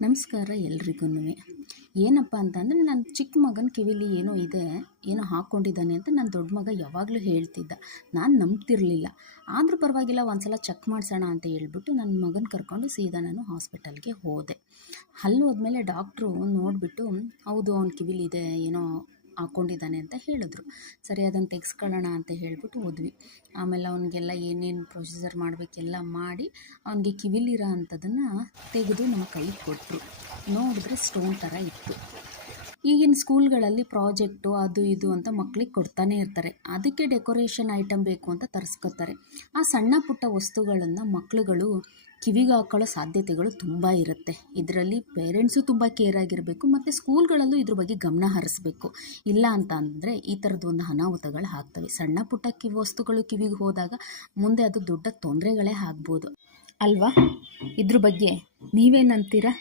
ನಮಸ್ಕಾರ ಎಲ್ರಿಗೂ. ಏನಪ್ಪ ಅಂತಂದರೆ ನನ್ನ ಚಿಕ್ಕ ಮಗನ ಕಿವಿಲಿ ಏನೋ ಇದೆ, ಏನೋ ಹಾಕ್ಕೊಂಡಿದ್ದಾನೆ ಅಂತ ನನ್ನ ದೊಡ್ಡ ಮಗ ಯಾವಾಗಲೂ ಹೇಳ್ತಿದ್ದ. ನಾನು ನಂಬ್ತಿರಲಿಲ್ಲ. ಆದರೂ ಪರವಾಗಿಲ್ಲ, ಒಂದು ಸಲ ಚೆಕ್ ಮಾಡಿಸೋಣ ಅಂತ ಹೇಳ್ಬಿಟ್ಟು ನನ್ನ ಮಗನ ಕರ್ಕೊಂಡು ಸೀದಾ ನಾನು ಹಾಸ್ಪಿಟಲ್ಗೆ ಹೋದೆ. ಅಲ್ಲಿ ಹೋದ್ಮೇಲೆ ಡಾಕ್ಟ್ರು ನೋಡಿಬಿಟ್ಟು, ಹೌದು ಅವ್ನ ಕಿವಿಲಿದೆ, ಏನೋ ಹಾಕ್ಕೊಂಡಿದ್ದಾನೆ ಅಂತ ಹೇಳಿದ್ರು. ಸರಿ, ಅದನ್ನು ತೆಗೆಸ್ಕೊಳ್ಳೋಣ ಅಂತ ಹೇಳ್ಬಿಟ್ಟು ಹೋದ್ವಿ. ಆಮೇಲೆ ಅವನಿಗೆಲ್ಲ ಏನೇನು ಪ್ರೊಸೀಜರ್ ಮಾಡಬೇಕೆಲ್ಲ ಮಾಡಿ ಅವನಿಗೆ ಕಿವಿಲಿರೋ ಅಂಥದ್ದನ್ನು ತೆಗೆದು ನಮ್ಮ ಕೈಗೆ ಕೊಟ್ಟರು. ನೋಡಿದ್ರೆ ಸ್ಟೋನ್ ಥರ ಇತ್ತು. ಈಗಿನ ಸ್ಕೂಲ್ಗಳಲ್ಲಿ ಪ್ರಾಜೆಕ್ಟು ಅದು ಇದು ಅಂತ ಮಕ್ಕಳಿಗೆ ಕೊಡ್ತಾನೆ ಇರ್ತಾರೆ. ಅದಕ್ಕೆ ಡೆಕೋರೇಷನ್ ಐಟಮ್ ಬೇಕು ಅಂತ ತರಿಸ್ಕೊತಾರೆ. ಆ ಸಣ್ಣ ಪುಟ್ಟ ವಸ್ತುಗಳನ್ನು ಮಕ್ಕಳುಗಳು ಕಿವಿಗೆ ಹಾಕೊಳ್ಳೋ ಸಾಧ್ಯತೆಗಳು ತುಂಬ ಇರುತ್ತೆ. ಇದರಲ್ಲಿ ಪೇರೆಂಟ್ಸು ತುಂಬ ಕೇರ್ ಆಗಿರಬೇಕು, ಮತ್ತು ಸ್ಕೂಲ್ಗಳಲ್ಲೂ ಇದ್ರ ಬಗ್ಗೆ ಗಮನ ಹರಿಸ್ಬೇಕು. ಇಲ್ಲ ಅಂತ ಅಂದರೆ ಈ ಥರದ್ದು ಒಂದು ಅನಾಹುತಗಳು ಆಗ್ತವೆ. ಸಣ್ಣ ಪುಟ್ಟ ವಸ್ತುಗಳು ಕಿವಿಗೆ ಹೋದಾಗ ಮುಂದೆ ಅದು ದೊಡ್ಡ ತೊಂದರೆಗಳೇ ಆಗ್ಬೋದು ಅಲ್ವಾ? ಇದ್ರ ಬಗ್ಗೆ ನೀವೇನಂತೀರಾ?